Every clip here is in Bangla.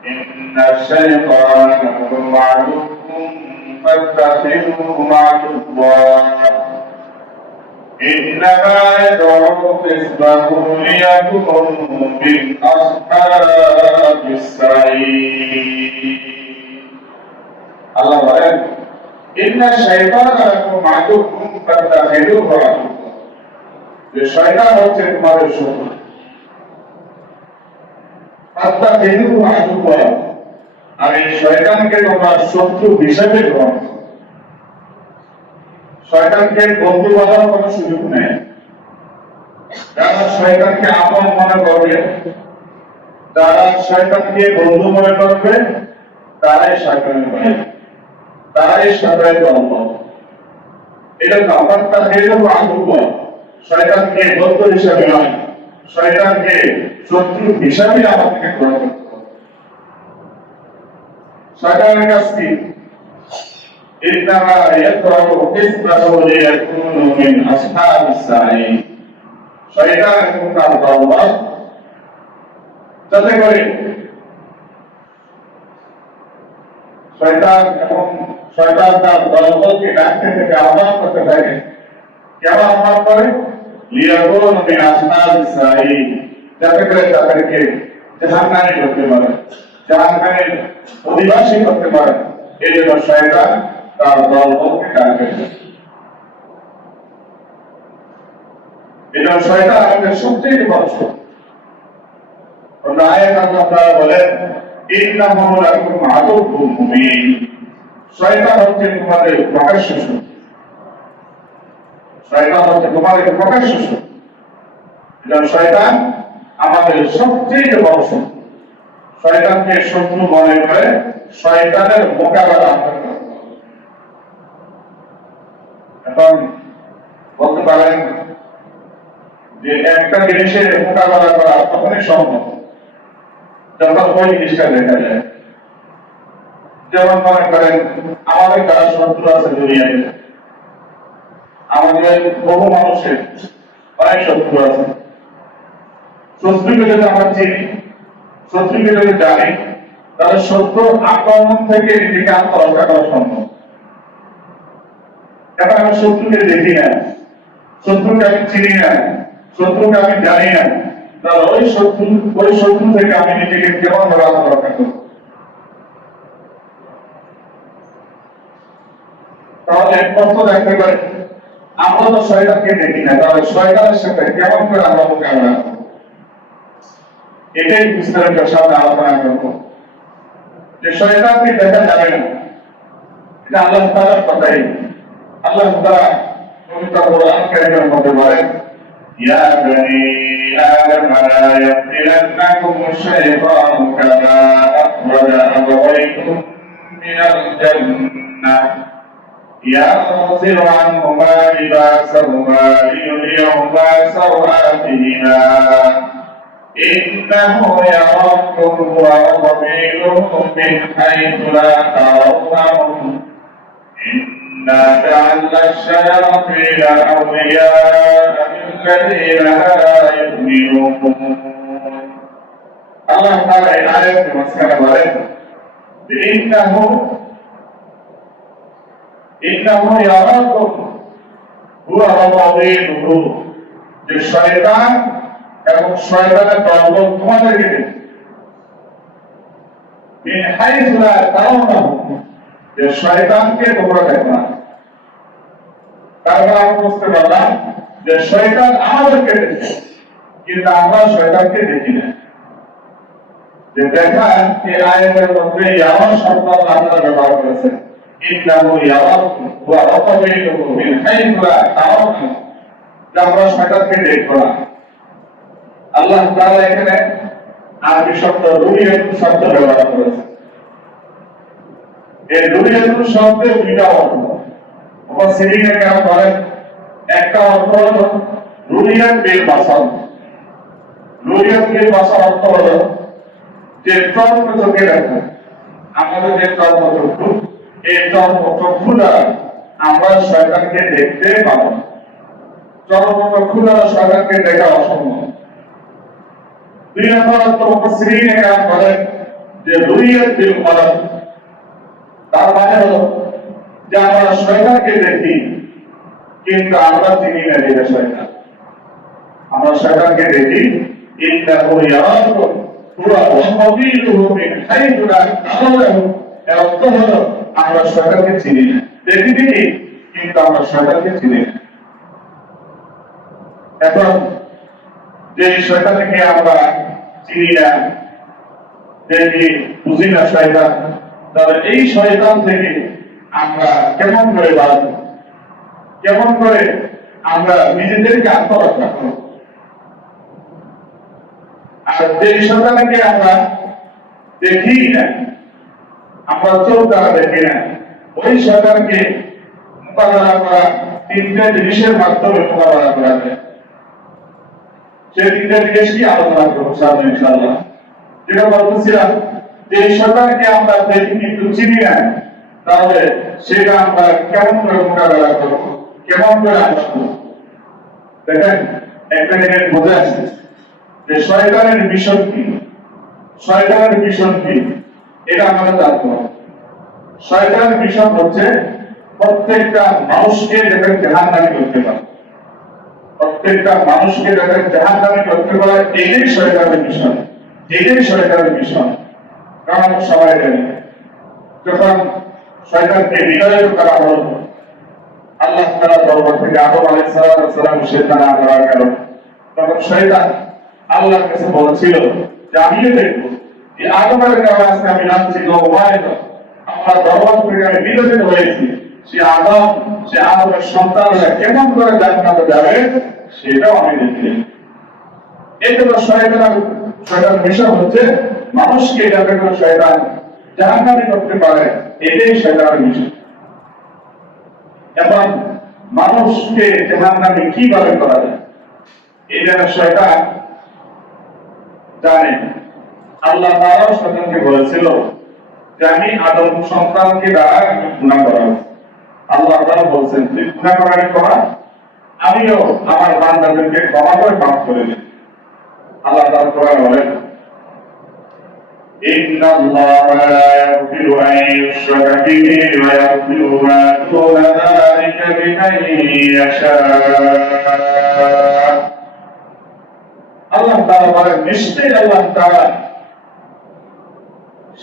إن الشيطان لكم عدو فاتخذوه عدوا إنما يدعو حزبه ليكونوا من أصحاب السعير الله বলেন إن الشيطان لكم عدو فاتخذوه عدوا যে শয়তান হচ্ছে তোমাদের শত্রু ফাত্তাখিযুহু আদুওয়া আর এই শয়তানকে তোমরা শত্রু হিসেবে গ্রহণ করো শয়তানকে বন্ধু বানানোর কোনো সুযোগ নেই যারা শয়তানকে আপন মনে করবে যারা শয়তানকে বন্ধু মনে করবে তারাই শয়তানের ভাই তারাই শয়তানের দল এটা ফাত্তাখিযুহু আদুওয়া শয়তানকে বন্ধু হিসেবে নয় শয়তানকে শত্রু হিসেবে আমাদেরকে গ্রহণ করতে হবে শয়তানের কাছ কি ইন্নামা ইয়াদউ হিজবাহু লিয়াকুনু মিন আসহাবিস সাঈর শয়তান এবং তার দল যাতে করে শয়তান তার দলকে ডাকতে থেকে আহ্বান করতে থাকে কেমন আহ্বান করে লিয়াকুনু মিন আসহাবিস সাঈর যাতে করে তাদেরকে জাহান্নামে করতে পারে জাহান্নামের অধিবাসী করতে পারে এই জন্য শয়তান তার দলকে ডাকে এটা শয়তান আমাদের সবচেয়ে বড় শত্রু আয়াত আল্লাহ তাআলা বলেন ইন্নাহু লাকুম আদুউম মুবিন শয়তান হচ্ছে তোমাদের প্রকাশ্য শত্রু শয়তান হচ্ছে তোমাদের প্রকাশ্য শত্রু এটা শয়তান আমাদের সবচেয়ে বড় শত্রু শয়তানকে শত্রু মনে করে শয়তানের মোকাবেলা আমরা করব এখন বলতে পারেন যে একটা জিনিসের মোকাবেলা করা তখনই সম্ভব যখন ওই জিনিসটা দেখা যায় যেমন মনে করেন আমাদের যারা শত্রু আছে দুনিয়াতে আমাদের বহু মানুষের অনেক শত্রু আছে শত্রুকে যদি আমরা চিনি শত্রুকে যদি জানি তাহলে শত্রু আক্রমণ থেকে নিজেকে আত্মরক্ষা করা সম্ভব এখন আমি শত্রুকে দেখি না শত্রুকে আমি চিনি না শত্রুকে আমি জানি না তাহলে ওই শত্রু থেকে আমি নিজেকে কেমন ভাবে আত্মরক্ষা করব তাহলে প্রশ্ন দেখতে পারে আমরা তো শয়তানকে দেখি না তাহলে শয়তানের সাথে কেমন করে আমরা মোকাবিলা করব এটাই বিস্তারিত সামনে আলোচনা করব যে শয়তানকে দেখা যাবে না এটা আল্লাহ তাআলার কথাই আল্লাহ তাআলা পবিত্র কোরআন কারীমের মধ্যে বলেন ইয়া বনি আদম লা ইয়াফতিনাকুম আশ-শাইতানু কামা আখরাজা আবাওয়াইকুম মিনাল জান্নাহ ينزع عنهما لباسهما ليريهما سوآتهما إنه يراكم هو وقبيله من حيث لا ترونهم إنا جعلنا الشياطين أولياء للذين لا يؤمنون الله تعالى آية مسكنة بارك إنه يراكم هو وقبيله যে শয়তান এবং শয়তানের দল তোমাদেরকে দেখে মিন হাইসু লা তারাউনাহু যে শয়তানকে তোমরা দেখো না তারপর আমরা বুঝতে পারলাম যে শয়তান আমাদেরকে দেখে কিন্তু আমরা শয়তানকে দেখি না যে দেখা এই আয়াতের মধ্যে ইয়াওয়া শব্দ আল্লাহ ব্যবহার করেছেন ইন্নাহু ইয়ারাকুম ওয়া রাকাবিলুহু মিন হাইসু লা তারাউনাহু যে আমরা শয়তানকে দেখব না আল্লাহ তাআলা এখানে আরবি শব্দ রুইয়াতুন শব্দ ব্যবহার করেছেন এই রুইয়াতুন শব্দের দুইটা অর্থ মুফাসসিরিনে কেরাম বলেন একটা অর্থ হলো রুইয়াত বিল বাসার রুইয়াত বিল বাসার অর্থ হলো যে চক্ষু দেখা আমাদের যে চক্ষু এই চক্ষু দ্বারা আমরা শয়তানকে দেখতে পাবো চক্ষু দ্বারা শয়তানকে দেখা অসম্ভব দুই নম্বর মুফাসসিরিন একরাম বলেন যে রুইয়াত বিল কলব, তার মানে হলো যে আমরা শয়তানকে দেখি কিন্তু আমরা চিনি না যে শয়তান। আমরা শয়তানকে দেখি ইন্নাহু ইয়ারাকুম হুয়া ওয়া কাবিলুহু মিন হাইথু লা তারাউনাহু, এর অর্থ হলো আমরা শয়তানকে চিনি না, দেখি দেখি কিন্তু আমরা শয়তানকে চিনি না। এখন যে শয়তানকে আমরা চিনি না, দেখি বুঝি না শয়তান, তবে এই শয়তান থেকে আমরা কেমন করে বাঁচব, কেমন করে আমরা নিজেদেরকে আত্মরক্ষা করব। আর যে শয়তানকে আমরা দেখি না, আমরা চোখ দ্বারা দেখি না, ওই শয়তানকে মোকাবেলা করা তিনটে জিনিসের মাধ্যমে মোকাবেলা করা যায়। সেই তিনটে জিনিস কি আলোচনা করবো সামনে ইনশাআল্লাহ। যেটা বলতেছিলাম যে শয়তানকে আমরা দেখি কিন্তু চিনি না, তাহলে সেটা আমরা কেমন করে মোকাবেলা করবো, কেমন করে আমরা করবো। দেখেন একটা জিনিস বোঝা আছে যে শয়তানের মিশন কি, শয়তানের মিশন কি এটা আমাদের জানতে হবে। শয়তানের মিশন হচ্ছে প্রত্যেকটা মানুষকে যাতে জাহান্নামী করতে পারে, প্রত্যেকটা মানুষকে যাতে জাহান্নামী করতে পারে, এটাই শয়তানের মিশন, এটাই শয়তানের মিশন। কারণ সবাই জানে যখন শয়তানকে বিতাড়িত করা হলো আল্লাহ তাআলার দরবার থেকে, আদম আলাইহিস সালাম সেজদা না করার কারণে, তখন শয়তান আল্লাহর কাছে বলেছিল যে আমিও দেখবো যে আদমের কারণে আজকে আমি লাঞ্ছিত অপমানিত, আমার দরবার থেকে আমি বিতাড়িত হয়েছি, সে আদমের সন্তানরা কেমন করে জান্নাতে যাবে সেটাও আমি দেখি। এই জন্য শয়তান মিশন হচ্ছে মানুষকে যাতে করে শয়তান জাহান্নামী করতে পারে, এটাই শয়তানের মিশন। এখন মানুষকে জাহান্নামী কিভাবে করা যায় এই জন্য শয়তান জানে। আল্লাহ তাআলা শয়তানকে বলেছিল যে আমি আদম সন্তানকে দ্বারা আমি গুনাহ করাবো। আল্লাহ তাআলা বলছেন তুই গুনাহ করা, আমিও আমার বান্দাদেরকে ক্ষমা করে মাফ করে দিই। আল্লাহ তাআলা কোরআনে বলেন ইন্নাল্লাহা লা ইয়াগফিরু আন ইউশরাকা বিহি ওয়া ইয়াগফিরু মা দুনা যালিকা লিমান ইয়াশা। আল্লাহ তাআলা বলেন নিশ্চয়ই আল্লাহ তাআলা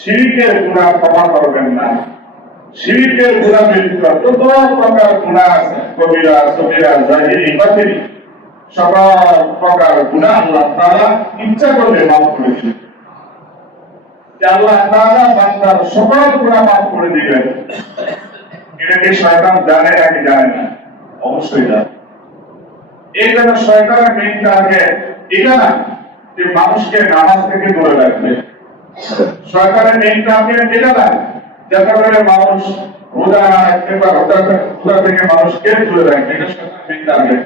শিরকের গুনাহ ক্ষমা করবেন না। শিরকের গুনাহ ব্যতীত যত প্রকার গুনাহ আছে, কবিরা সগীরা জাহিরি বাতিনি, সকল প্রকার গুনাহ আল্লাহ তাআলা ইচ্ছা করলে মাফ করে দিবেন। আল্লাহ তাআলা বান্দার সকল গুনাহ মাফ করে দিবেন, এটা কি শয়তান জানে নাকি জানে না? অবশ্যই জানে। এই জন্য শয়তানের মেইন টার্গেট এটা না যে মানুষকে নামাজ থেকে দূরে রাখবে। শয়তানের মেইন টার্গেট এটা না যাতে করে মানুষ রোজা না রাখতে পারে, রোজা থেকে মানুষকে দূরে রাখবে, এটা শয়তানের মেইন টার্গেট।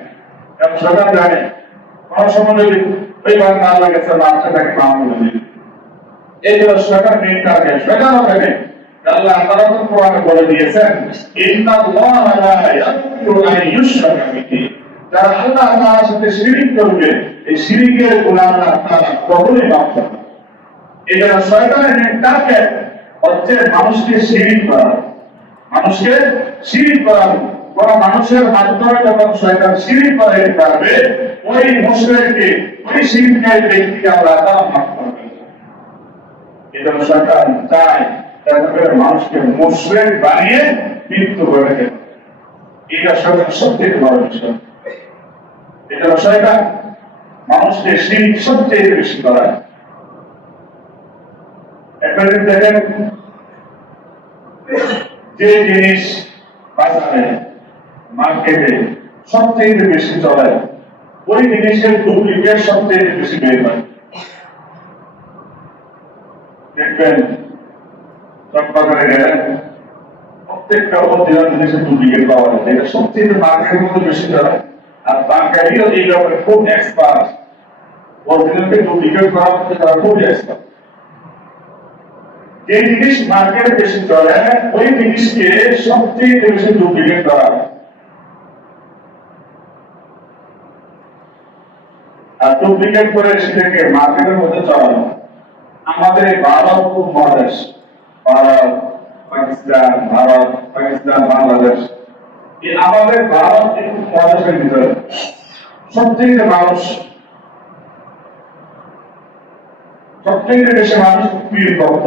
কারণ শয়তান জানে কোন সময় যদি ওই বান্দা আল্লাহর কাছে মাফ তাকে মাফ করে দিবে। এই জন্য শয়তান মেইন টার্গেট। শয়তান হবে আল্লাহ তাআলা কোরআনে বলে দিয়েছেন ইন্নাল্লাহা লা ইয়াগফিরু আন ইউশরাকা বিহি, যারা আল্লাহ তাআলার সাথে শিরক করবে এই শিরকের গুনাহ আল্লাহ তাআলা কখনোই মাফ করবে না। এই জন্য শয়তানের মেইন টার্গেট হচ্ছে মানুষকে শিরক করা, মানুষকে শিরক করা। কোন মানুষের মাধ্যমে যখন শয়তান শিরক করাইতে পারবে, ওই মুশরিককে, ওই শিরককারী ব্যক্তিকে আল্লাহ তাআলা মাফ করবেন। এই জন্য শয়তান চায় যাতে মানুষকে মুশরিক বানিয়ে মৃত্যু করে রাখে। এটা শয়তানের সবচেয়ে বড় বিষয়। এই জন্য শয়তান মানুষকে শিরক সবচেয়ে বেশি করায়। একটা জিনিস দেখেন, যে জিনিস বাজারে মার্কেটে সবচেয়ে বেশি চলে, ওই জিনিসের ডুপ্লিকেট সবচেয়ে বেশি বের হয়। দেখবেন চকবাজারে গেলেন, প্রত্যেকটা অরিজিনাল জিনিসের ডুপ্লিকেট পাওয়া যায়, এটা সবচেয়ে মার্কেটের মধ্যে বেশি চলে। আর বাঙালিও এই ব্যাপারে খুব এক্সপার্ট, অরিজিনালকে ডুপ্লিকেট করার মধ্যে তারা খুব এক্সপার্ট। যে জিনিস মার্কেটে বেশি চলে ওই জিনিসকে সবচেয়ে বেশি ডুপ্লিকেট করা হয়। আর ডুপ্লিকেট করে সেটাকে মার্কেটের মধ্যে চড়ানো। আমাদের এই ভারত উপমহাদেশ, ভারত পাকিস্তান, ভারত পাকিস্তান বাংলাদেশ, এই আমাদের ভারত উপমহাদেশের ভিতরে সবচেয়ে মানুষ, সবচেয়ে বেশি মানুষ পীর ভক্ত,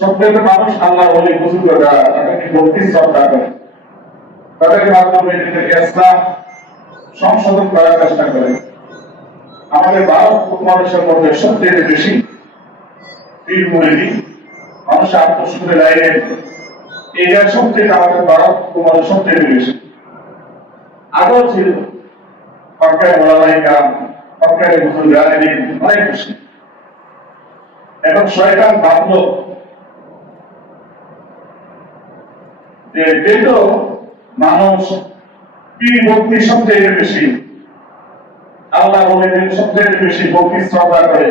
সবচেয়ে মানুষ আল্লাহ বলে বুঝতে দেওয়া, তাদেরকে ভক্তি শ্রদ্ধা করে, তাদের মাধ্যমে নিজেদেরকে ইসলাম সংশোধন করার চেষ্টা করে। আমাদের ভারত উপমহাদেশের মধ্যে সবচেয়ে বেশি পীর মুরিদি মানুষ আত্মশুদ্ধের লাইনে, এটা সবচেয়ে আমাদের ভারত উপমহাদেশ সবচেয়ে বেশি। আগেও ছিল হক্কায় মোলামাইকা, হক্কায় মুসলমান অনেক বেশি। এখন শয়তান ভাবলো যে যেহেতু মানুষ পীর ভক্তি সবচেয়ে বেশি, আল্লাহ বলে সবচেয়ে বেশি ভক্তি শ্রদ্ধা করে,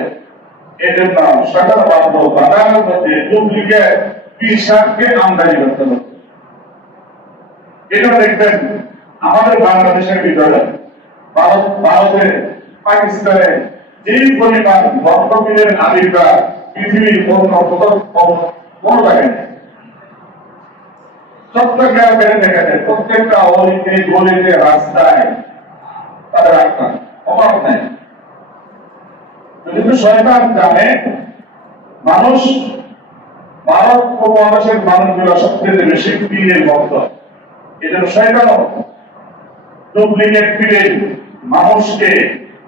এই জন্য শয়তান ভাবলো বাজারের মধ্যে ডুপ্লিকেট পীর সাহেবকে আমদানি করতে হবে। এটা দেখবেন আমাদের বাংলাদেশের ভিতরে, ভারতে, পাকিস্তানে যেই পরিমাণ ভক্তপীরের আবির্ভাব পৃথিবীর কোন জায়গায় নেই। চট্টগ্রামে দেখা যায় প্রত্যেকটা অলিতে গলিতে রাস্তায় তাদের আত্মা অভাব নেই। কিন্তু শয়তান জানে মানুষ, ভারত উপমহাদেশের মানুষগুলো সবচেয়ে বেশি পীরের ভক্ত, এই জন্য শয়তানও ডুপ্লিকেট পীরের মানুষকে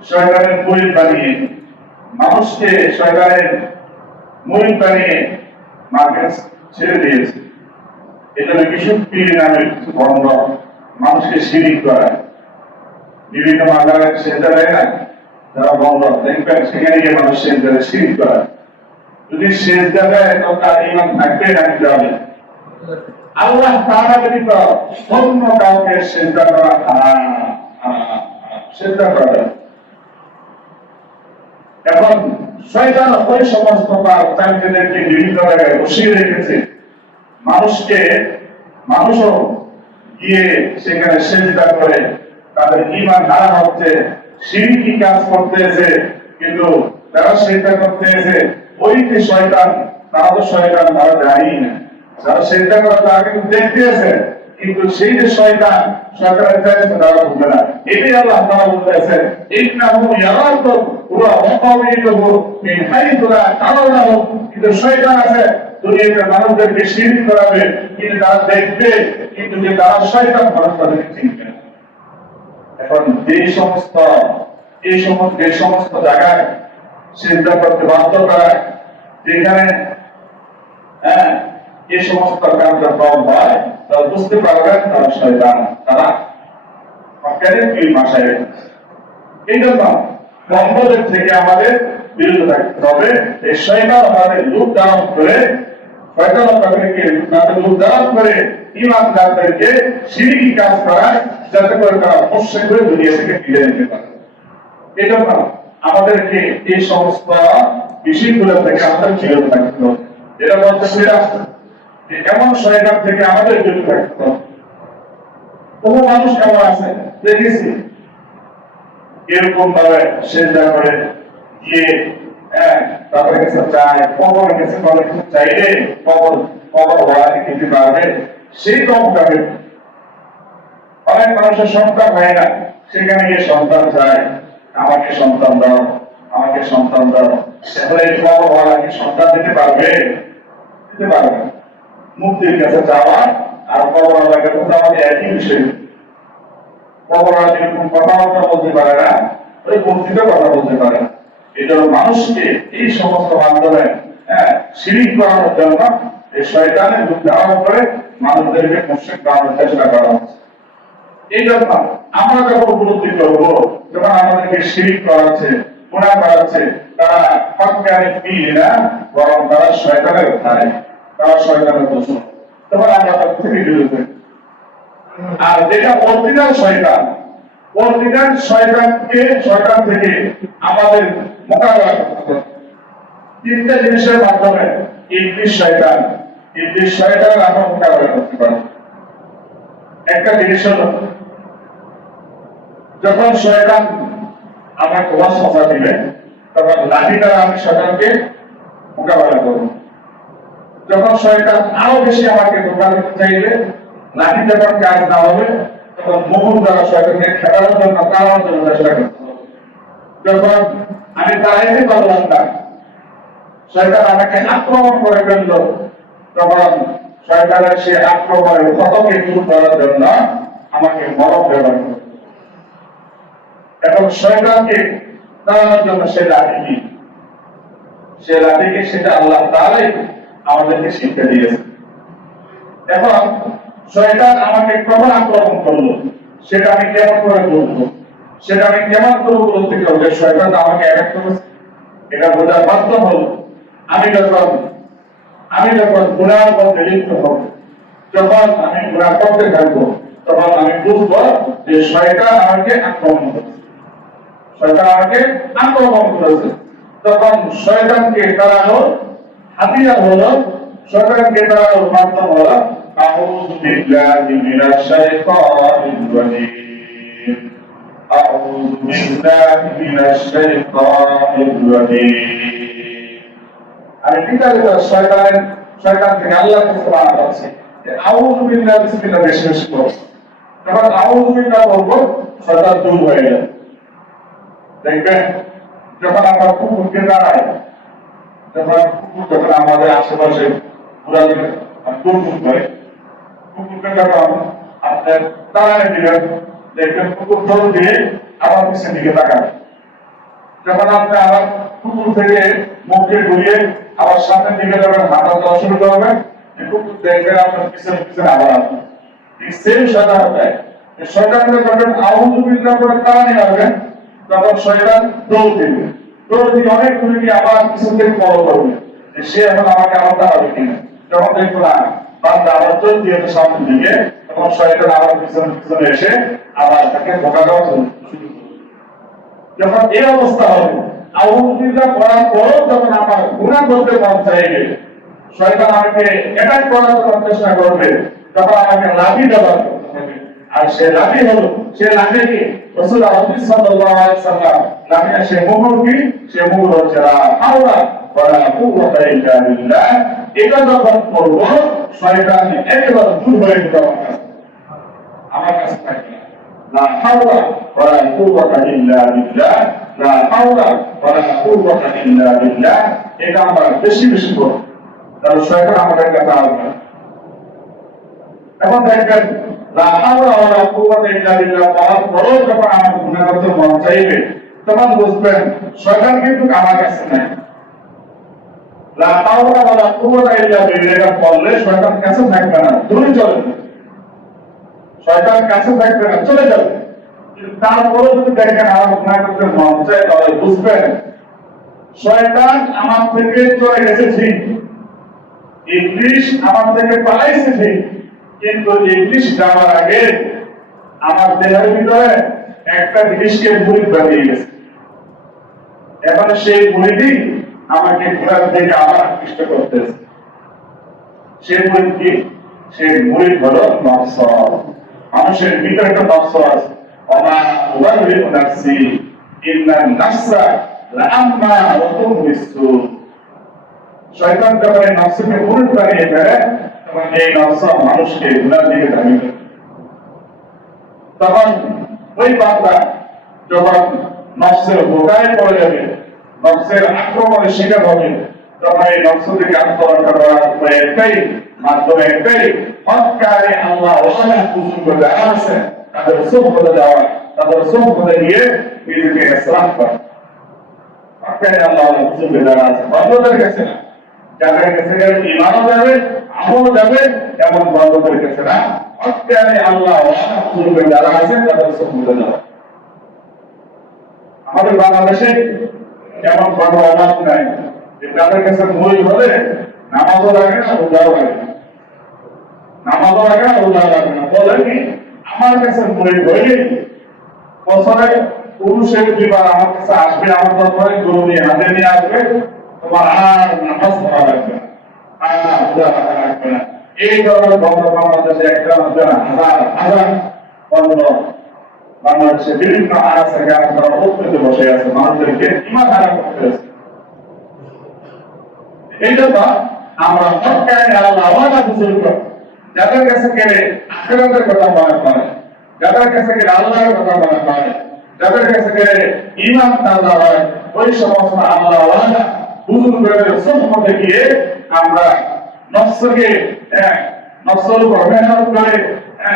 শয়তানের মুরিদ বানিয়ে, মানুষকে শয়তানের মুরিদ বানিয়ে মার্কেট ছেড়ে দিয়েছে। এটা কিছু পীর নামে কিছু বন্ধ মানুষকে শিরিক করায়, বিভিন্ন মাজারে সেজদা দেয় না, যারা বন্ধ দেখবেন সেখানে গিয়ে মানুষ সেজদারে শিরিক করায়। যদি সেজদা দেয় তো তার ঈমান থাকবে নাকি যাবে? আল্লাহ তাআলা ব্যতীত অন্য কাউকে সেজদা করা হারাম, সেজদা করা যায়। এখন শয়তান ওই সমস্ত তাদেরকে বিভিন্ন জায়গায় বসিয়ে রেখেছে, মানুষও গিয়ে সেখানে সেজদা করে তাদের ঈমান হারা হচ্ছে, শিরকি কাজ করতেছে। কিন্তু যারা সেজদা করতেছে ওই যে শয়তান, তারা তো শয়তান, তারা জানেই না। যারা সেজদা করে তারা কিন্তু দেখতেছে, কিন্তু সেই যে শয়তান, শয়তানের চাইছে তারা বুঝবে না। এটাই আল্লাহ তাআলা বলতেছেন, ইন্নাহু ইয়ারাকুম ওয়া মুকাবিলুহু মিন হাইথু লা তারাউনাহুম। কিন্তু শয়তান আছে দুনিয়াতে মানুষদেরকে শিরক করাবে, কিন্তু তারা দেখবে, কিন্তু যে তারা শয়তান মানুষ তাদেরকে চিনবে না। এখন যে সমস্ত জায়গায় সিজদা করতে বাধ্য করায়, যেখানে এই সমস্ত কাজটা কম হয়, তারা বুঝতে পারবেন তারা শয়তান, তারা হক্কানি পীর মাশায়েখ। এই জন্য বন্ধদের থেকে আমাদের বিরত থাকতে হবে। এই শয়তান আমাদের লোক ধারণ করে, শয়তান তাদেরকে লোক ধারণ করে ঈমানদারদেরকে শিরকি কাজ করায়, যাতে করে তারা মুশরিক হয়ে দুনিয়া থেকে বিদায় নিতে পারে। এই জন্য আমাদেরকে এই সমস্ত বিষয়গুলো থেকে আমাদের বিরত থাকতে হবে। যেটা বলতেছি যে এমন শয়তান থেকে আমাদের বিরত থাকতে হবে। বহু মানুষ কেমন আছে দেখেছি, এরকম ভাবে সেজদা করে গিয়ে তারপরে কিছু চায়, কবর গেছে বলে কিছু চাইলে কবর ওয়াকে খেতে পারবে, সেই কম পাবে। অনেক মানুষের সন্তান হয় না, সেখানে গিয়ে সন্তান চায়, আমাকে সন্তান দাও, আমাকে সন্তান দাও। তাহলে এই কবর ওয়ালাকে সন্তান দিতে পারবে? দিতে পারবে। মুক্তির কাছে যাওয়া আর কবর ওয়ালার কাছে যাওয়া একই বিষয়। কবর ওয়ালা যেরকম কথাবার্তা বলতে পারে না, ওই মূর্তিতে কথা বলতে পারে না। এই জন্য মানুষকে এই সমস্ত মাধ্যমে শিরিক করানোর জন্য এই শয়তানের রূপ ধারণ করে মানুষদেরকে মুশরিক বানানোর চেষ্টা করা হচ্ছে। এই জন্য আমরা যখন উপলব্ধি করবো, যখন আমাদেরকে শিরিক করাচ্ছে, গুনাহ করাচ্ছে, তারা হক্কানি পীর না, বরং তারা শয়তানের ধারে, তারা শয়তানের দোষর, তখন আমরা তার থেকে বিরত। আর যেটা অরিজিনাল শয়তান, অরিজিনাল শয়তান থেকে আমাদের মোকাবেলা করতে হবে তিনটা জিনিসের মাধ্যমে। ইবলিস শয়তান আমরা মোকাবেলা করতে পারবো। একটা জিনিস হলো, যখন শয়তান আমাকে ওয়াসওয়াসা দিবে, তখন লাঠি দ্বারা আমি শয়তানকে মোকাবেলা করব। যখন শয়তান আরো বেশি আমাকে ধোঁকা দিতে চাইবে, লাঠি যখন কাজ না হবে, তখন মুহুর দ্বারা শয়তানকে খেলানোর জন্য তাড়ানোর জন্য চেষ্টা করতে হবে। যখন আমি দাঁড়াইতে পারলাম না, শয়তান আমাকে আক্রমণ করে ফেলল, তখন শয়তানের সে আক্রমণের ক্ষতকে দূর করার জন্য আমাকে মরণ ব্যবহার করতে হবে। এবং শয়তানকে তাড়ানোর জন্য সে লাঠি, সে লাঠিকে সেটা আল্লাহ তাআলাই আমাদেরকে শিক্ষা দিয়েছে। এখন শয়তান আমাকে কখন আক্রমণ করলো, সেটা আমি কেমন করে বলবো, সেটা আমি কেমন করে উপলব্ধি করবো যে শয়তান আমাকে অ্যাটাক করেছে? এটা বোঝার মাধ্যম হলো আমি যখন গুনাহের মধ্যে লিপ্ত হব, যখন আমি গুনাহ করতে থাকবো, তখন আমি বুঝবো যে শয়তান আমাকে আক্রমণ করেছে, শয়তান আমাকে আক্রমণ করেছে। তখন শয়তানকে তাড়ানোর হাতিয়ার হলো, শয়তানকে তাড়ানোর মাধ্যম হলো আউযু বিল্লাহি মিনাশ শাইতানির রাজীম, আউযু বিল্লাহি মিনাশ শাইতানির রাজীম। আমি পিতাকে শয়তান থেকে আল্লাহর কাছে পানা পাচ্ছি, আউযু বিল্লাহি বিসমিল্লাহ বেশি বেশি করব। যখন আউযু বিল্লাহ বলবো, শয়তান দূর হয়ে যাবে। দেখবেন যখন আমরা কুকুরকে দাঁড়াই, যখন আমাদের আশেপাশে ঘোরাঘুরি করে, কুকুরকে যখন আপনার দাঁড়ায় দিলেন, দেখবেন কুকুর দৌড় দিয়ে আমার পিছনের দিকে তাকাবে। যখন আপনি আবার কুকুর থেকে মুখকে ঘুরিয়ে আবার সামনের দিকে যখন হাঁটা চলা শুরু করবেন, কুকুর দেখবেন আপনার পিছনে পিছনে আবার আসবে। ঠিক সেম সাধারণতায় শয়তানকে যখন আউযু বিল্লাহ করে তাড়ানি মারবেন, তখন শয়তান দৌড় দিবে, দৌড় দিয়ে অনেক দূরে গিয়ে আবার পিছন থেকে ফলো করবে যে সে এখন আমাকে আবার তাড়াবে কিনা। যখন দেখবো না বান্দা আবার চোখ দিয়ে সামনের দিকে, তখন শয়তান আবার পিছনে পিছনে এসে আবার তাকে ধোঁকা দেওয়া শুরু করবে। যখন এই অবস্থা হবে, আউযু বিল্লাহ করার পরও যখন আমার গুনাহ করতে মন চাইবে, শয়তান আমাকে অ্যাটাক করার জন্য চেষ্টা করবে, তখন আমাকে লাঠি ব্যবহার করতে হবে। আর সে লাঠি হলো, সে লাঠি কি রাসূল সাল্লাল্লাহু আলাইহি ওয়াসাল্লাম লাঠির সে মুহুর কি, সে মুহুর হচ্ছে লা হাওলা ওয়ালা কুওয়াতা ইল্লা বিল্লাহ। এটা যখন করব, শয়তান একেবারে দূর হয়ে যাবে আমার কাছে থাকবে না। লা হাওলা ওয়ালা কুওয়াতা ইল্লা বিল্লাহ, লা হাওলা ওয়ালা কুওয়াতা ইল্লা বিল্লাহ। এটা আমরা বেশি বেশি করব, কারণ শয়তান আমাদের কাছে আসবে না। এখন দেখবেন লা হাওলা ওয়ালা কুওয়াতা ইল্লা বিল্লাহ পড়ার পরেও যখন আমার গুনাহ করতে মন চাইবে, তখন বুঝবেন শয়তান কিন্তু আমার কাছে নাই। লা হাওলা ওয়ালা কুওয়াতা ইল্লা বিল্লাহ পড়লে শয়তান কাছে থাকবে না, দূরে চলে যাবে। শয়তান কাছে থাকবে না, চলে যাবে। কিন্তু তারপরে যদি দেখেন আমার গুনাহ করতে মন চায়, তাহলে বুঝবেন শয়তান আমার থেকে চলে গেছে ঠিক, ইবলিস আমার থেকে পালাইছে ঠিক, কিন্তু ইবলিস যাওয়ার আগে আমার দেহের ভিতরে একটা জিনিসকে মুরিদ বানিয়ে গেছে। এখন সেই মুরিদই আমাকে ঘোরার থেকে আবার আকৃষ্ট করতেছে। সেই মুরিদ কি? সেই মুরিদ হলো নফস। মানুষের ভিতরে একটা নফস আছে, ওমা উবাররিউ নাফসি ইন্নান নাফসা লাআম্মারাতুন বিসসু। শয়তান যখন এই নফসকে মুরিদ বানিয়ে ফেলে, তখন এই নফস মানুষকে গুনার দিকে ধাবিত করে। তখন ওই বান্দা যখন নফসের ধোঁকায় পড়ে যাবে, নফসের আক্রমণের শিকার হবে, তখন এই নফস থেকে আত্মরক্ষা করার উপায় একটাই, মাধ্যম একটাই, হৎকারে আল্লাহ ওয়ালা বুজুর্গ যারা আছে তাদের সুহবতে যাওয়া, তাদের সুহবতে গিয়ে নিজেকে ইসলাম করা। হৎকারে আল্লাহ ওয়ালা বুজুর্গ যারা আছে, বন্ধুদের কাছে না, যাদের কাছে গেলে ঈমানও যাবে, আমলও যাবে, এমন বন্ধুদের কাছে না, হৎকারে আল্লাহ ওয়ালা বুজুর্গ যারা আছে তাদের সুহবতে যাওয়া। আমাদের বাংলাদেশে এমন বড় অভাব নাই যে তাদের কাছে মুরিদ হলে নামাজও লাগে না, রোজাও লাগে না, নামাজও লাগে না, রোজাও লাগে না। বলে কি আমার কাছে মুরিদ হইলে বছরে পুরুষের বিবার আমার কাছে আসবে, আমার দরবারে গরু নিয়ে হাতে নিয়ে আসবে, তোমার আর নামাজ পড়া লাগবে না, আর রোজা রাখা লাগবে না। এই ধরনের বন্ধ বাংলাদেশে একটা হাজার হাজার বন্ধ বাংলাদেশে বিভিন্ন আনাচে কানাচে তারা উঠতে বসে আছে, মানুষদেরকে ইমান হারা করতেছে। এই জন্য আমরা হকায় আল্লাহ ওয়াদা বুঝুন, যাদের কাছে গেলে আখিরাতের কথা মনে করে, যাদের কাছে গেলে আল্লাহর কথা মনে করে, যাদের কাছে গেলে ঈমান তাজা হয়, ওই সমস্ত আল্লাহ ওয়াদা বুজুর্গদের সুন্নতে গিয়ে আমরা নফসকে নফসের উপর মেহনত করে,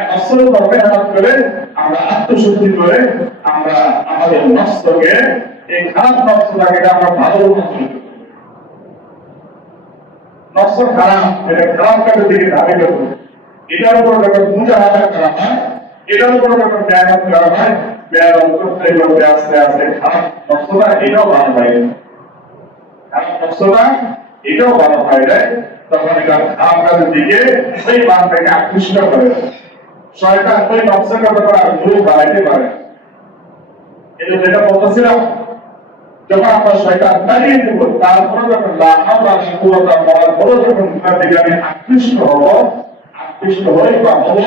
নফসের উপর মেহনত করে আমরা আত্মশুদ্ধি করে আমরা আমাদের নফসকে, এই খারাপ নফসটাকে আমরা ভালো করি। নফস খারাপ, এটা খারাপ কাজের দিকে ধাবিত করে, এটার উপর যখন মুজাহাদা করা হয়, এটার উপর যখন মেহনত করা হয়, মেহনত করতে করতে আস্তে আস্তে খারাপ নফসটা এটাও ভালো হয়, খারাপ নফসটা এটাও ভালো হয়ে যায়। তখন এটা খারাপ কাজের দিকে সেই বান্দাকে আকৃষ্ট করে, শয়তান ওই নফসের ব্যাপারে আগ্রহ বাড়াইতে পারে। এই জন্য যেটা বলতেছিলাম, যখন আমরা শয়তান তাড়িয়ে দেব, তারপরে যখন আমরা কুয়াটা পাওয়ার পরে যখন তার দিকে আমি আকৃষ্ট হব, আকৃষ্ট হই বা হব,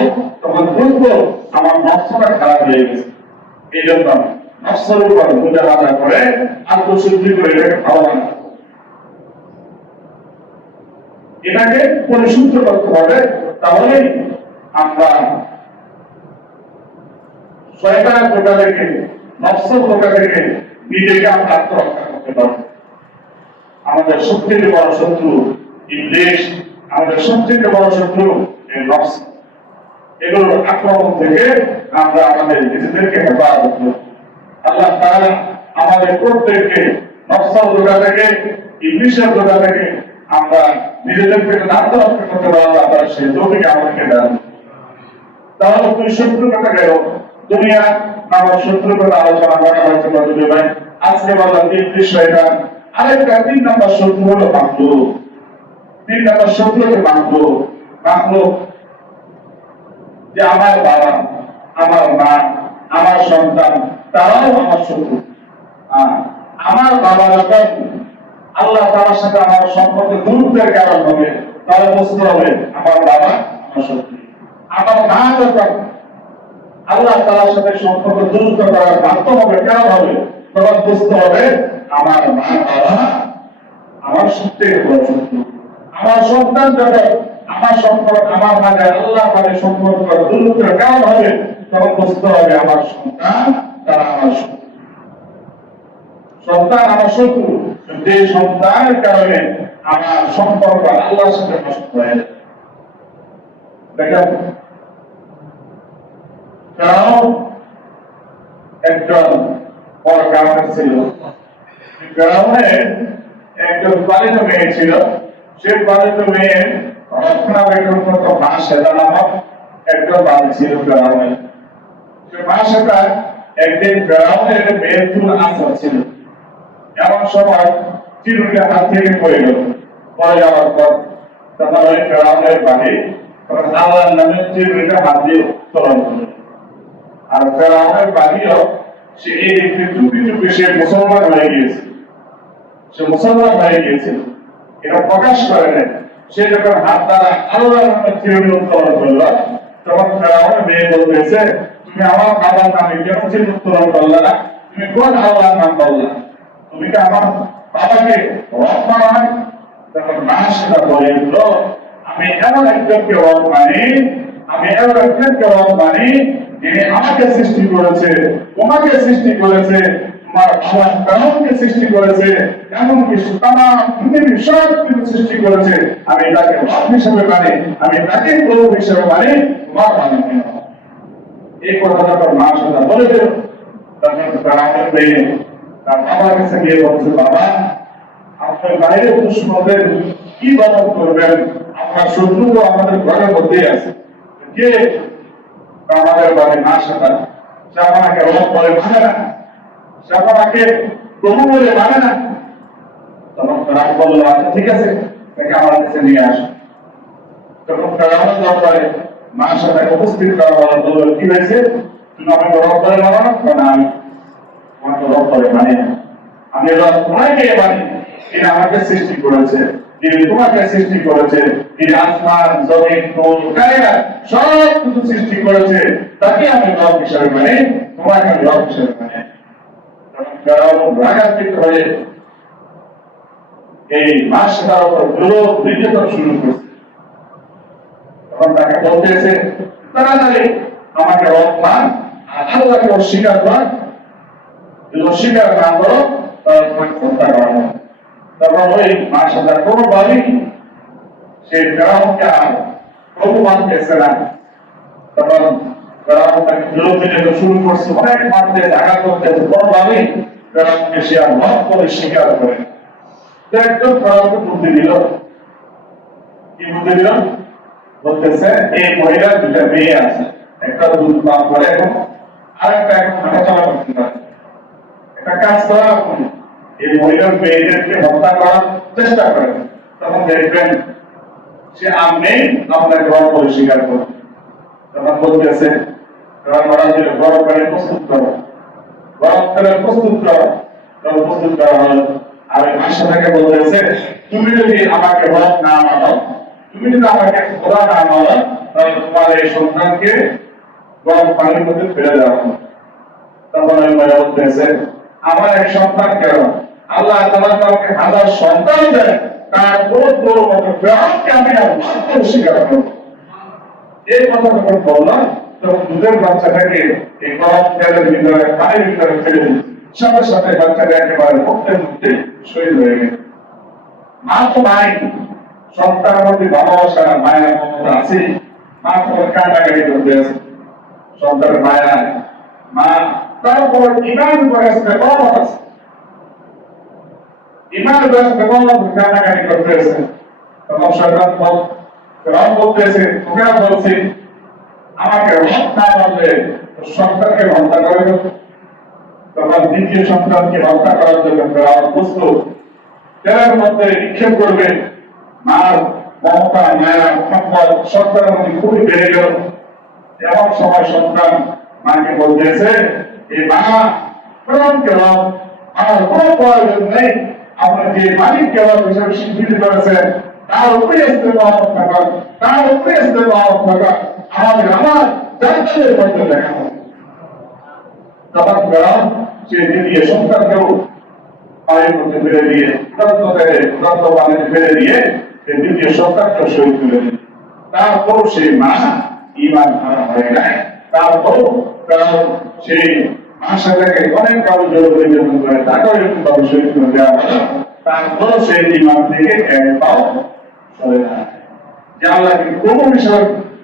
তখন বুঝবো আমার নফসটা খারাপ হয়ে গেছে। এই জন্য নফসের উপর মুজাহাদা করে আত্মশুদ্ধি করে এটাকে ভালো বানাতে, এটাকে পরিশুদ্ধ করতে হবে। তাহলে আমরা শয়তানের ধোঁকা থেকে, নফসের ধোঁকা থেকে নিজেকে আমরা আত্মরক্ষা করতে পারব। আমাদের সবচেয়ে বড় শত্রু ইবলীস, আমাদের সবচেয়ে বড় শত্রু এই নফস। এগুলোর আক্রমণ থেকে আমরা আমাদের নিজেদেরকে হেফাজত করব। আল্লাহ তাআলা আমাদের প্রত্যেককে নফসের ধোঁকা থেকে, ইবলীসের ধোঁকা থেকে আমরা নিজেদেরকে আত্মরক্ষা করতে পারবো। আল্লাহ সেই তৌফিক আমাদেরকে দেন। তাহলে তুই শত্রু কথা গেল, দুনিয়া আমার শত্রু কথা আলোচনা করা হয়েছে বন্ধু ভাই। আজকে বললাম ইবলীস শয়তান। আরেকটা 3 নম্বর শত্রু হলো মাখলুক। 3 নম্বর শত্রু হলো মাখলুক। মাখলুক যে আমার বাবা, আমার মা, আমার সন্তান, তারাও আমার শত্রু। আমার বাবা যখন আল্লাহ তাআলার সাথে আমার সম্পর্ক দূরত্বের কারণ হবে, তাহলে বুঝতে হবে আমার বাবা আমার শত্রু। আমার মা যখন আল্লাহ তাআলার সাথে সম্পর্ক দূরত্ব করার বাধ্য হবে, কেন হবে, তখন বুঝতে হবে আমার মা বাবা আমার সবথেকে বড় শত্রু। আমার সন্তান যখন আমার সম্পর্ক, আমার মাঝে আল্লাহ মাঝে সম্পর্ক দূরত্বের কারণ হবে, তখন বুঝতে হবে আমার সন্তান তারা আমার শত্রু। সন্তান আমার শত্রু, যে সন্তানের কারণে আমার সম্পর্ক আল্লাহর সাথে নষ্ট হয়ে যায়। দেখেন, ফেরাউন একজন বড় কাফের ছিল। ফেরাউনের একজন পালিত মেয়ে ছিল। সে পালিত মেয়ে রক্ষণাবেক্ষণ করত বাদশাহ নামক একজন বাড়ি ছিল ফেরাউনের। সে বাদশাহটা একদিন ফেরাউনের মেয়ের চুল আঁচড় ছিল। এমন সময় চিরুনিটা হাত থেকে পড়ে গেল। পড়ে যাওয়ার পর তখন ওই ফেরাউনের বাড়ি আল্লাহর নামে চিরুনিটা হাত দিয়ে উত্তোলন করল। আর ফেরাউনের বাড়িও সে এই দিকে চুপি চুপি সে মুসলমান হয়ে গিয়েছে। সে মুসলমান হয়ে গিয়েছিল, এটা প্রকাশ করে নেয়। সে যখন হাত দ্বারা আল্লাহর নামে চিরুনি উত্তোলন করল, তখন ফেরাউনের মেয়ে বলতেছে, তুমি আমার বাবার নামে কেন চিরুনি উত্তোলন করলে না? তুমি কোন আল্লাহর নাম বললা? তুমি কি আমার বাবাকে রব মানো না? তখন মা সেটা বলে দিল, আমি এমন একজনকে রব মানি, আমি এমন একজনকে রব মানি যিনি আমাকে সৃষ্টি করেছে, তোমাকে সৃষ্টি করেছে, তোমার বাবা ফেরাউনকে সৃষ্টি করেছে, এমনকি তামাম পৃথিবীর সব কিছু সৃষ্টি করেছে। আমি তাকে রব হিসেবে মানি, আমি তাকে প্রভু হিসেবে মানি, তোমার মানি কেন? এই কথা যখন মা সেটা বলে দিল, তখন ফেরাউনের মেয়ে তার বাবার কাছে গিয়ে বলছে, বাবা আপনার বাইরে দুশমনদের কি দমন করবেন? আপনার শত্রু আমাদের ঘরের মধ্যেই আছে। কে? আমাদের বাড়ি মা সাথে সে আপনাকে রব বলে মানে না, সে আপনাকে প্রভু বলে মানে না। তখন ফেরাউন বলল, আচ্ছা ঠিক আছে, তাকে আমার কাছে নিয়ে আসো। তখন ফেরাউনের দরবারে মা সাথে উপস্থিত করা বলল, কি হয়েছে? তুমি আমাকে রব বলে মানো না? আমি তোমাকে রব বলে মানি না, আমি রব তোমাকে মানি। তিনি আমাকে সৃষ্টি করেছে, তিনি তোমাকে সৃষ্টি করেছে, তিনি আসমান জমিন নূর কায়নাত সব কিছু সৃষ্টি করেছে, তাকে আমি রব হিসেবে মানে, তোমাকে আমি রব হিসেবে মানে। রাগান্বিত হয়ে এই মাসটার উপর বিরোধ নির্যাতন শুরু করছে। তখন তাকে বলতেছে তাড়াতাড়ি আমাকে রব মান, আল্লাহকে অস্বীকার কর, যদি অস্বীকার না করো তাহলে তোমাকে হত্যা করা হবে। তখন ওই মাসটা কোনোভাবেই সে ফেরাউনকে আর প্রভু মানতেছে না। তখন ফেরাউন তাকে বিরোধ নির্যাতন শুরু করছে, অনেক মারতেছে, আঘাত করতেছে, কোনোভাবেই ফেরাউনকে সে আর হক করে স্বীকার করে। একজন ফেরাউনকে বুদ্ধি দিল, কি বুদ্ধি দিল? বলতেছে এই মহিলার দুটা মেয়ে আছে, একটা দুধ পান করে এখন, আরেকটা এখন হাঁটাচলা করতে পারে। একটা কাজ করা, এই মহিলার মেয়েদেরকে হত্যা করার চেষ্টা করে, তখন দেখবেন সে আপনি আপনাকে রব করে স্বীকার করবে। তখন বলতেছে গরম করে প্রস্তুত করো, গরম করে প্রস্তুত করো, প্রস্তুত করা হলো। আর ভাষাটাকে বলতেছে তুমি যদি আমাকে রব না মানো, তুমি যদি আমাকে খোদা না মানো, তাহলে তোমার এই সন্তানকে গরম পানির মধ্যে ফেলে দেওয়া হবে। তখন ওই মহিলা বলতেছে আমার এক সন্তান কেন, আল্লাহ তাআলা তাকে হাজার সন্তান দেয়, তার তোর মতো ফেরাউনকে আমি আর মানতে স্বীকার করব। এই কথা যখন বললাম তখন দুধের বাচ্চাটাকে এই গরম তেলের ভিতরে পানির ভিতরে ফেলে দিল, সাথে সাথে বাচ্চাটা একেবারে মুখের মধ্যে শহীদ হয়ে গেল। মা তো নাই, সন্তানের প্রতি ভালোবাসা মায়ের মমতা আছে, মা তখন কান্নাকাটি করতে আছে, সন্তানের মায়া নাই, মা তারপর ইমান করে আসতে বড় আছে, ইমান করে আসতে বড় কান্নাকাটি করতে আছে। তখন সরকার বলতেছে তোকে বলছি আমাকে রব না মানলে সন্তানকে হত্যা করে দেব। তখন দ্বিতীয় সন্তানকে হত্যা করার জন্য ফেরাউন প্রস্তুত, তেলের মধ্যে নিক্ষেপ করবে। মার মমতা মায়া সম্পদ সন্তানের মধ্যে খুবই বেড়ে গেল। এমন সময় সন্তান মাকে বলতেছে এই মা ফেরাউনকে রব, আমার কোনো প্রয়োজন নেই, আপনি যে মালিককে রব হিসেবে স্বীকৃতি করেছেন তার উপরে আসতে মহম্মদ থাকা, তার উপরে আসতে মহম্মদ থাকা, আমাদের আমার জাতীয় মধ্যে দেখা হবে। তখন ফেরাউন সে দ্বিতীয় সন্তানকেও পানির মধ্যে ফেলে দিয়ে, পানিতে ফেলে দিয়ে সে দ্বিতীয় সন্তানকে শহীদ করে দিল। তারপরও সেই মা ঈমান হারা হয় নাই, তারপরও ফেরাউন সেই মাসাটাকে অনেক কারো জোর নির্যাতন করে তাকেও এরকম ভাবে শহীদ করে দেওয়া হলো। তারপরও সেই ঈমান থেকে এক পাও সরে না। যে আল্লাহকে প্রভু হিসেবে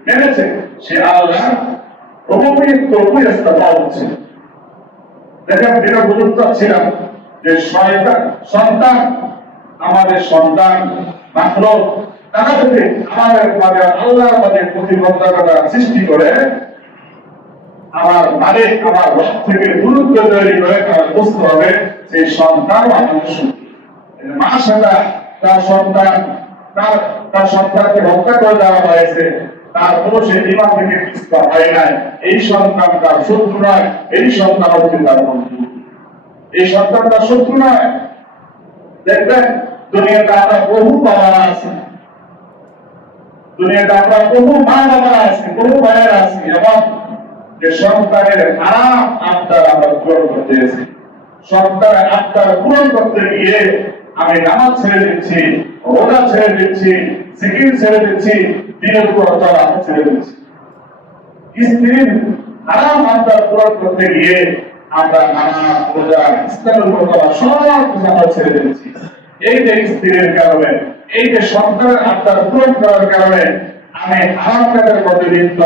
মেনেছে সে আল্লাহ প্রভুকে প্রভু ইস্তেফা হচ্ছে। দেখেন যেটা বলতে চাচ্ছিলাম যে সন্তান, আমাদের সন্তান মাত্র তারা যদি আমাদের মাঝে আল্লাহর মাঝে প্রতিবন্ধকতা সৃষ্টি করে, আমার মালিক আমার রব থেকে দূরত্ব তৈরি করে, তারা বুঝতে হবে সেই সন্তান আমাদের শক্তি। মা সেটা তার সন্তান, তার সন্তানকে হত্যা করে দেওয়া হয়েছে, তারপরও সে ঈমান থেকে পিছপা হয় নাই। এই সন্তান তার শত্রু নয়, এই সন্তান হচ্ছে তার বন্ধু, এই সন্তান তার শত্রু নয়। দেখবেন দুনিয়াতে আমরা বহু বাবারা আছি, দুনিয়াতে আমরা বহু মা বাবারা আছি, বহু ভাইয়েরা আছি, এবং যে সন্তানের আরাম আবদার আমরা পূরণ করতে এসেছি। সন্তানের আবদার পূরণ করতে গিয়ে আমি নামাজ ছেড়ে দিচ্ছি, রোজা ছেড়ে দিচ্ছি, জিকির ছেড়ে দিচ্ছি, দিনের উপর চলা ছেড়ে দিচ্ছি। স্ত্রীর আরাম আবদার পূরণ করতে গিয়ে আমরা নামাজ রোজা ইসলামের উপর চলা সব কিছু আমরা ছেড়ে দিচ্ছি। এই যে স্ত্রীর কারণে, এই যে সন্তানের আবদার পূরণ করার কারণে আমি আমার কাজের মধ্যে লিপ্ত,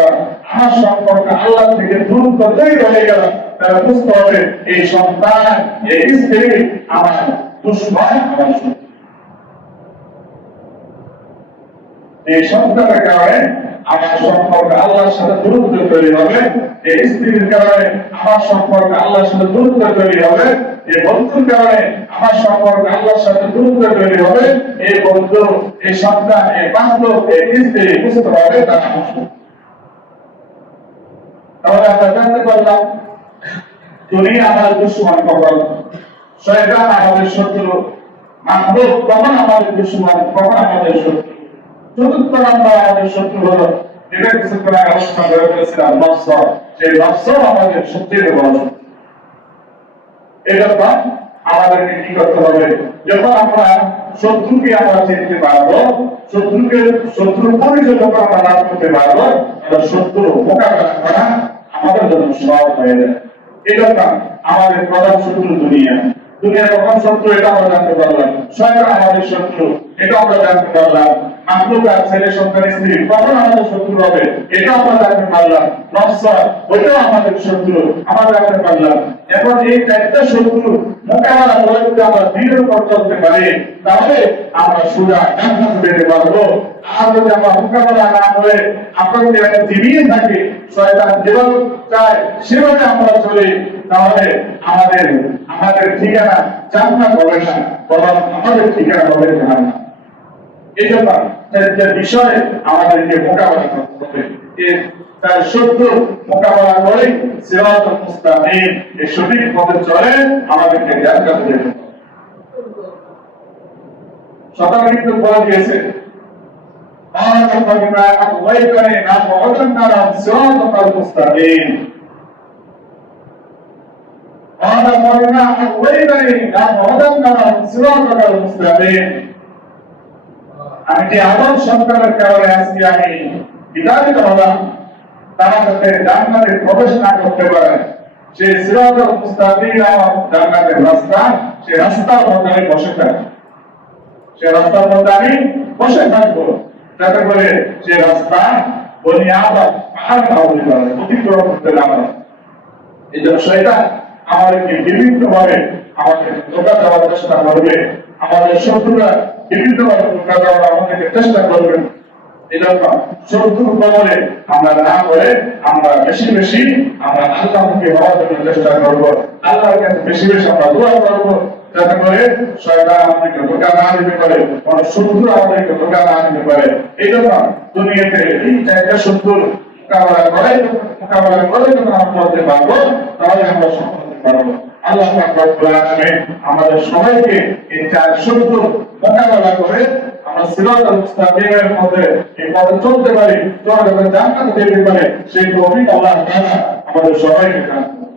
আমার সম্পর্ক আল্লাহ থেকে দূরত্ব তৈরি হয়ে গেল। তারা বুঝতে হবে এই সন্তান, এই স্ত্রী আমার দুশ্মন, আমার শত্রু। এই সন্তানের কারণে আমার সম্পর্ক আল্লাহর সাথে দূরত্ব তৈরি হবে, এই স্ত্রীর কারণে আমার সম্পর্ক আল্লাহর সাথে দূরত্ব তৈরি হবে, এই বন্ধুর কারণে আমার সম্পর্ক আল্লাহর সাথে দূরত্ব তৈরি হবে। এই বন্ধু, এই সন্তান, এই বান্ধব, এই স্ত্রী বুঝতে হবে তারা আমার শত্রু। তাহলে আমরা জানতে পারলাম দুনিয়া আমার দুশ্মন, কখন শয়তান আমাদের শত্রু, মানব কখন আমাদের দুশ্মন, কখন আমাদের শত্রু। চতুর্থ নাম্বার আমাদের শত্রু হলো, যেটা কিছুক্ষণ আগে আলোচনা করে ফেলেছিলাম, নফস। সেই নফস আমাদের সবচেয়ে বড় শত্রু। এটা আমাদেরকে কি করতে হবে? যখন আমরা শত্রুকে আমরা চিনতে পারবো, শত্রুর পরিচয় যখন আমরা লাভ করতে পারবো, শত্রুর মোকাবেলা করা আমাদের জন্য সহজ হয়ে যায়। এটা আমাদের প্রধান শত্রু দুনিয়া। দুনিয়ার প্রধান শত্রু এটা আমরা জানতে পারলাম। শয়তান আমাদের শত্রু, এটা আমরা জানতে পারলাম। মাখলুকাত, ছেলে সন্তান স্ত্রী কখন আমাদের শত্রু হবে, এটা আমরা জানতে পারলাম। নফস, ওইটাও আমাদের শত্রু, আমরা জানতে পারলাম। এখন এই চারটা শত্রু মোকাবেলা করে যদি আমরা দিনের উপর চলতে পারি, তাহলে আমরা সোজা জান্নাতে যেতে পারবো। আর যদি আমরা মোকাবেলা না করে আমরা যদি একটা জিনিয়ে থাকি, শয়তান যেভাবে চায় সেভাবে আমরা চলি, তাহলে আমাদের ঠিকানা জান্নাত হবে না, বরং আমাদের ঠিকানা হবে জাহান্নাম। এই জন্য চারটা বিষয় আমাদেরকে মোকাবেলা করতে হবে। তার শত্রু মোকাবেলা করে সিরাতুল মুস্তাকিম, এই সঠিক পথে চলে আমাদেরকে জান্নাতে যেতে হবে। সকালে কিন্তু বলা গিয়েছে, আল্লাহুম্মা আওয়াইতানি না'বুদান্না সিরাতাল মুস্তাকিম। আল্লাহুম্মা আওয়াইতানি না'বুদান্না সিরাতাল মুস্তাকিম। আমি যে আদম সন্তানের কারণে আজকে আমি বিতাড়িত হলাম, তারা যাতে জান্নাতে প্রবেশ না করতে পারে, সেই সিরাতাল মুস্তাকিম জান্নাতের রাস্তা, সেই রাস্তার মধ্যে আমি বসে থাকি। সে রাস্তার মধ্যে আমি বসে থাকবো, যাতে করে সে রাস্তা বনি আদম পাহাড় না হতে পারে, অতিক্রম করতে না পারে। এই জন্য শয়তান আমাদেরকে বিভিন্ন ভাবে আমাকে ধোঁকা দেওয়ার চেষ্টা করবে, আমাদের শত্রুরা বিভিন্ন ভাবে ধোঁকা দেওয়ার আমাদেরকে চেষ্টা করবেন। এই জন্য শত্রুর কবলে আমরা না করে আমরা বেশি বেশি আমরা আল্লাহকে হওয়ার জন্য চেষ্টা করবো, আল্লাহর কাছে বেশি বেশি আমরা দোয়া করবো, যাতে করে শয়তান আমাদেরকে ধোঁকা না দিতে পারে, কোন শত্রু আমাদেরকে ধোঁকা না দিতে পারে। এই জন্য দুনিয়াতে এই চারটা শত্রুর মোকাবেলা করে যখন আমরা চলতে পারবো, তাহলে আমরা সফল হতে পারবো। আল্লাহ রাব্বুল আলামিন আমাদের সবাইকে এই চার শত্রুর মোকাবেলা করে আমরা সিরাতাল মুস্তাকিমের মধ্যে এই পথে চলতে পারি, চলে যখন জান্নাতে যেতে পারে, সেই তৌফিক আল্লাহ তাআলা আমাদের সবাইকে দান করুন।